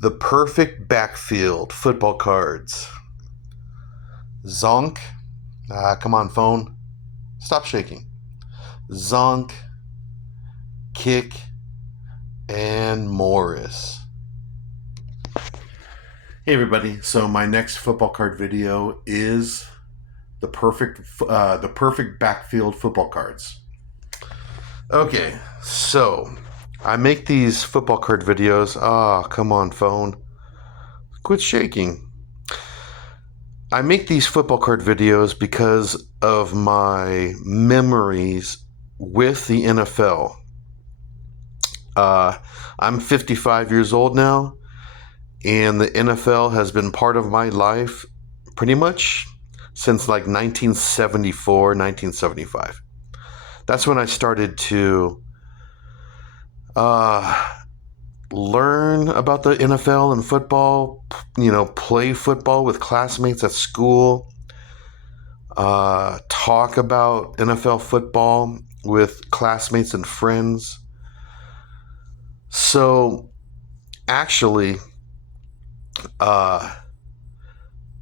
The perfect backfield football cards. Zonk. Come on, phone. Stop shaking. Zonk, Kick, and Morris. Hey, everybody. So my next football card video is the perfect backfield football cards. Okay, so I make these football card videos. Come on, phone. Quit shaking. I make these football card videos because of my memories with the NFL. I'm 55 years old now, and the NFL has been part of my life pretty much since like 1974, 1975. That's when I started to uh, learn about the NFL and football, play football with classmates at school, talk about NFL football with classmates and friends. So, actually, uh,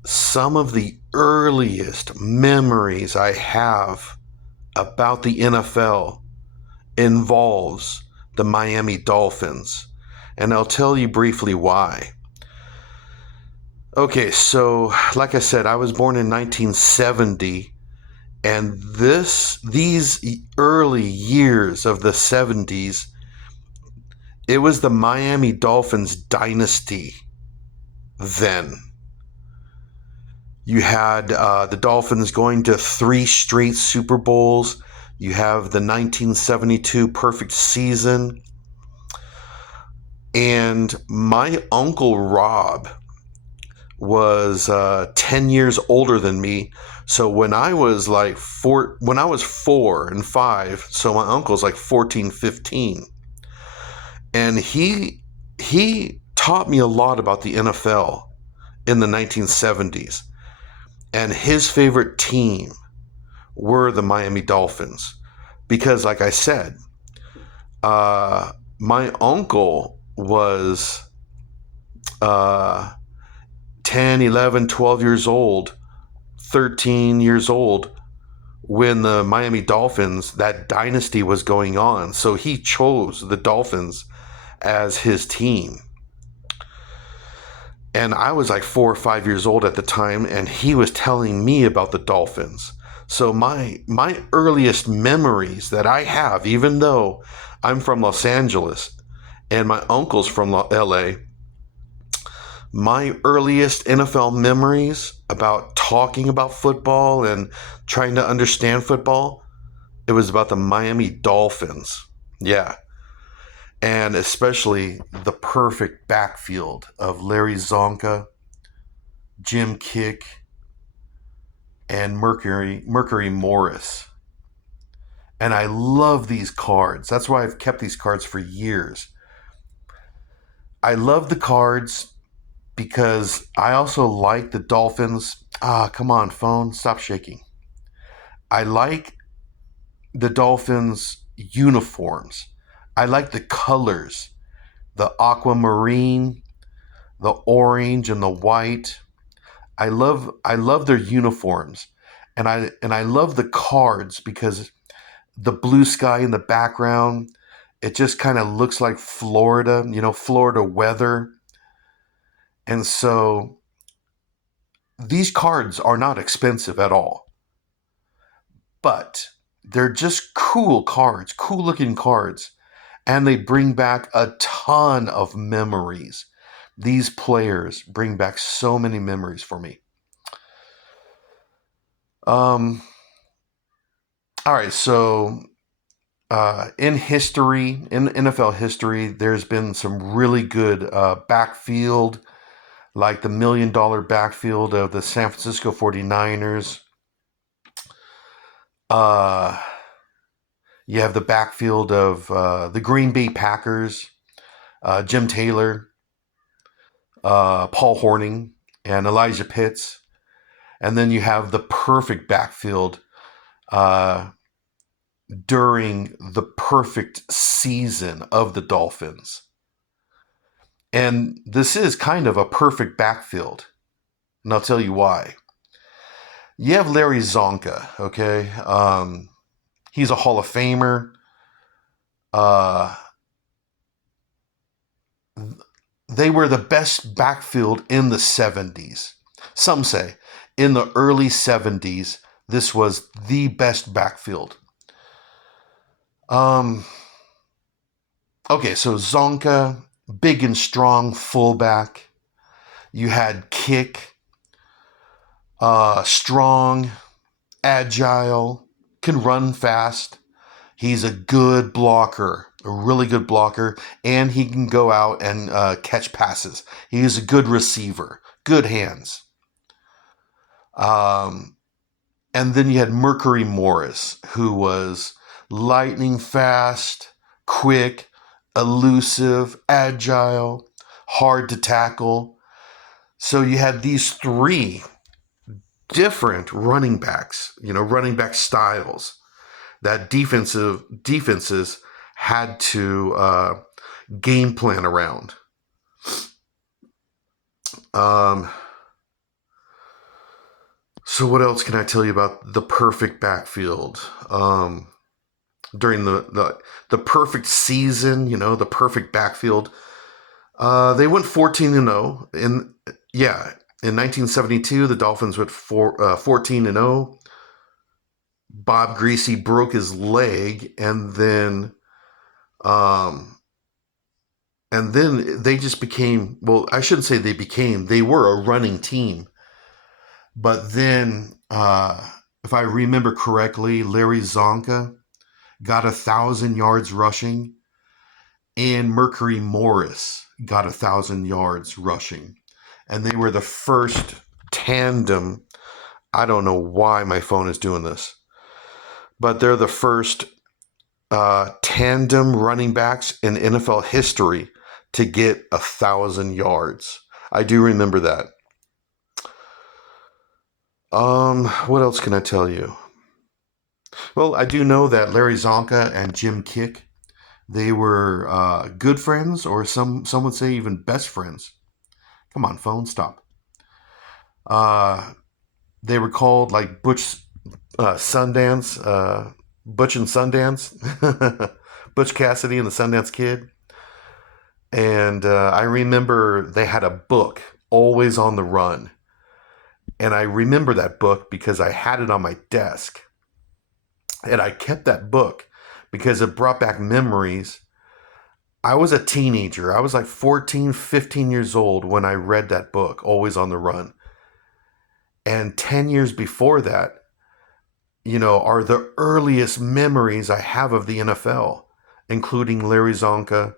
some of the earliest memories I have about the NFL involves the Miami Dolphins, and I'll tell you briefly why. Okay, so like I said, I was born in 1970, and these early years of the 70s, it was the Miami Dolphins dynasty then. You had the Dolphins going to 3 straight Super Bowls. You have the 1972 perfect season. And my uncle Rob was 10 years older than me. So when I was like when I was 4 and 5, so my uncle's like 14, 15. And he taught me a lot about the NFL in the 1970s. And his favorite team were the Miami Dolphins. Because, like I said, my uncle was uh, 10, 11, 12 years old, 13 years old when the Miami Dolphins, that dynasty was going on. So he chose the Dolphins as his team. And I was like 4 or 5 years old at the time, and he was telling me about the Dolphins. So my earliest memories that I have, even though I'm from Los Angeles and my uncle's from LA, my earliest NFL memories about talking about football and trying to understand football, it was about the Miami Dolphins. Yeah. And especially the perfect backfield of Larry Zonka, Jim Kick, and Mercury Morris. And I love these cards. That's why I've kept these cards for years. I love the cards because I also like the Dolphins. Come on, phone, stop shaking. I like the Dolphins uniforms. I like the colors, the aquamarine, the orange, and the white. I love their uniforms, and I love the cards because the blue sky in the background, it just kind of looks like Florida, Florida weather. And so these cards are not expensive at all, but they're just cool cards, cool looking cards, and they bring back a ton of memories. These players bring back so many memories for me. Um, all right, so in history, in NFL history, there's been some really good backfield, like the $1 million backfield of the San Francisco 49ers. Uh, you have the backfield of the Green Bay Packers, Jim Taylor, Paul Horning, and Elijah Pitts. And then you have the perfect backfield uh, during the perfect season of the Dolphins. And this is kind of a perfect backfield. And I'll tell you why. You have Larry Zonka, okay? He's a Hall of Famer. Uh, they were the best backfield in the 70s. Some say in the early 70s, this was the best backfield. Um, okay, so Zonka, big and strong fullback. You had Kick, strong, agile, can run fast. He's a good blocker, a really good blocker, and he can go out and catch passes. He's a good receiver, good hands. Um, and then you had Mercury Morris, who was lightning fast, quick, elusive, agile, hard to tackle. So you had these three different running backs, running back styles that defenses had to game plan around. Um, so what else can I tell you about the perfect backfield? During the perfect season, the perfect backfield, they went 14-0 in 1972. The Dolphins went 14-0. Bob Greasy broke his leg, um, and then they just became, well, I shouldn't say they were a running team. But then, if I remember correctly, Larry Zonka got 1,000 yards rushing, and Mercury Morris got 1,000 yards rushing. And they were the first tandem. I don't know why my phone is doing this, but they're the first tandem running backs in NFL history to get 1,000 yards. I do remember that. What else can I tell you? Well, I do know that Larry Zonka and Jim Kick, they were good friends, or some would say even best friends. Come on, phone, stop. Uh, they were called like Sundance, Butch and Sundance, Butch Cassidy and the Sundance Kid. And I remember they had a book, Always on the Run. And I remember that book because I had it on my desk. And I kept that book because it brought back memories. I was a teenager. I was like 14, 15 years old when I read that book, Always on the Run. And 10 years before that, are the earliest memories I have of the NFL, including Larry Zonka,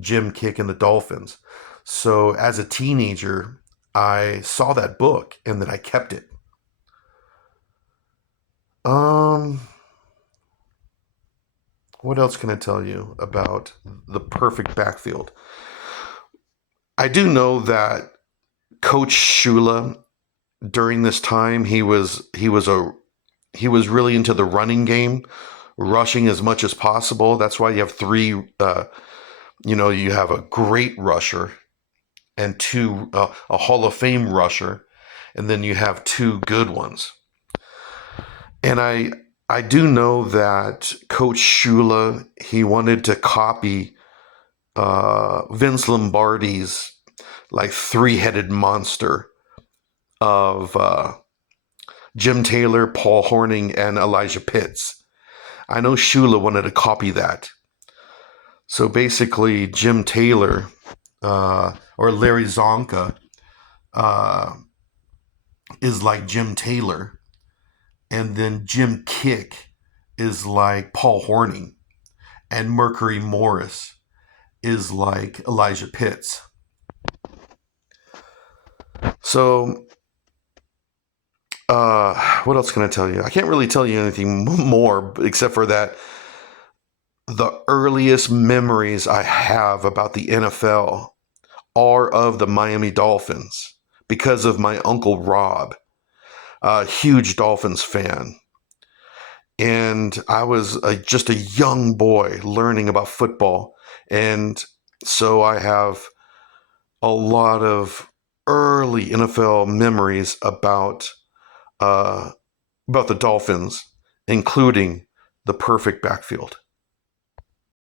Jim Kick, and the Dolphins. So as a teenager, I saw that book and then I kept it. What else can I tell you about the perfect backfield? I do know that Coach Shula, during this time, he was really into the running game, rushing as much as possible. That's why you have three. You have a great rusher and two, a Hall of Fame rusher, and then you have two good ones. And I do know that Coach Shula, he wanted to copy Vince Lombardi's like three-headed monster of Jim Taylor, Paul Hornung, and Elijah Pitts. I know Shula wanted to copy that. So basically, Jim Taylor or Larry Zonka is like Jim Taylor, and then Jim Kick is like Paul Hornung, and Mercury Morris is like Elijah Pitts. So, what else can I tell you? I can't really tell you anything more except for that the earliest memories I have about the NFL are of the Miami Dolphins because of my Uncle Rob, a huge Dolphins fan. And I was just a young boy learning about football. And so I have a lot of early NFL memories uh, about the Dolphins, including the perfect backfield.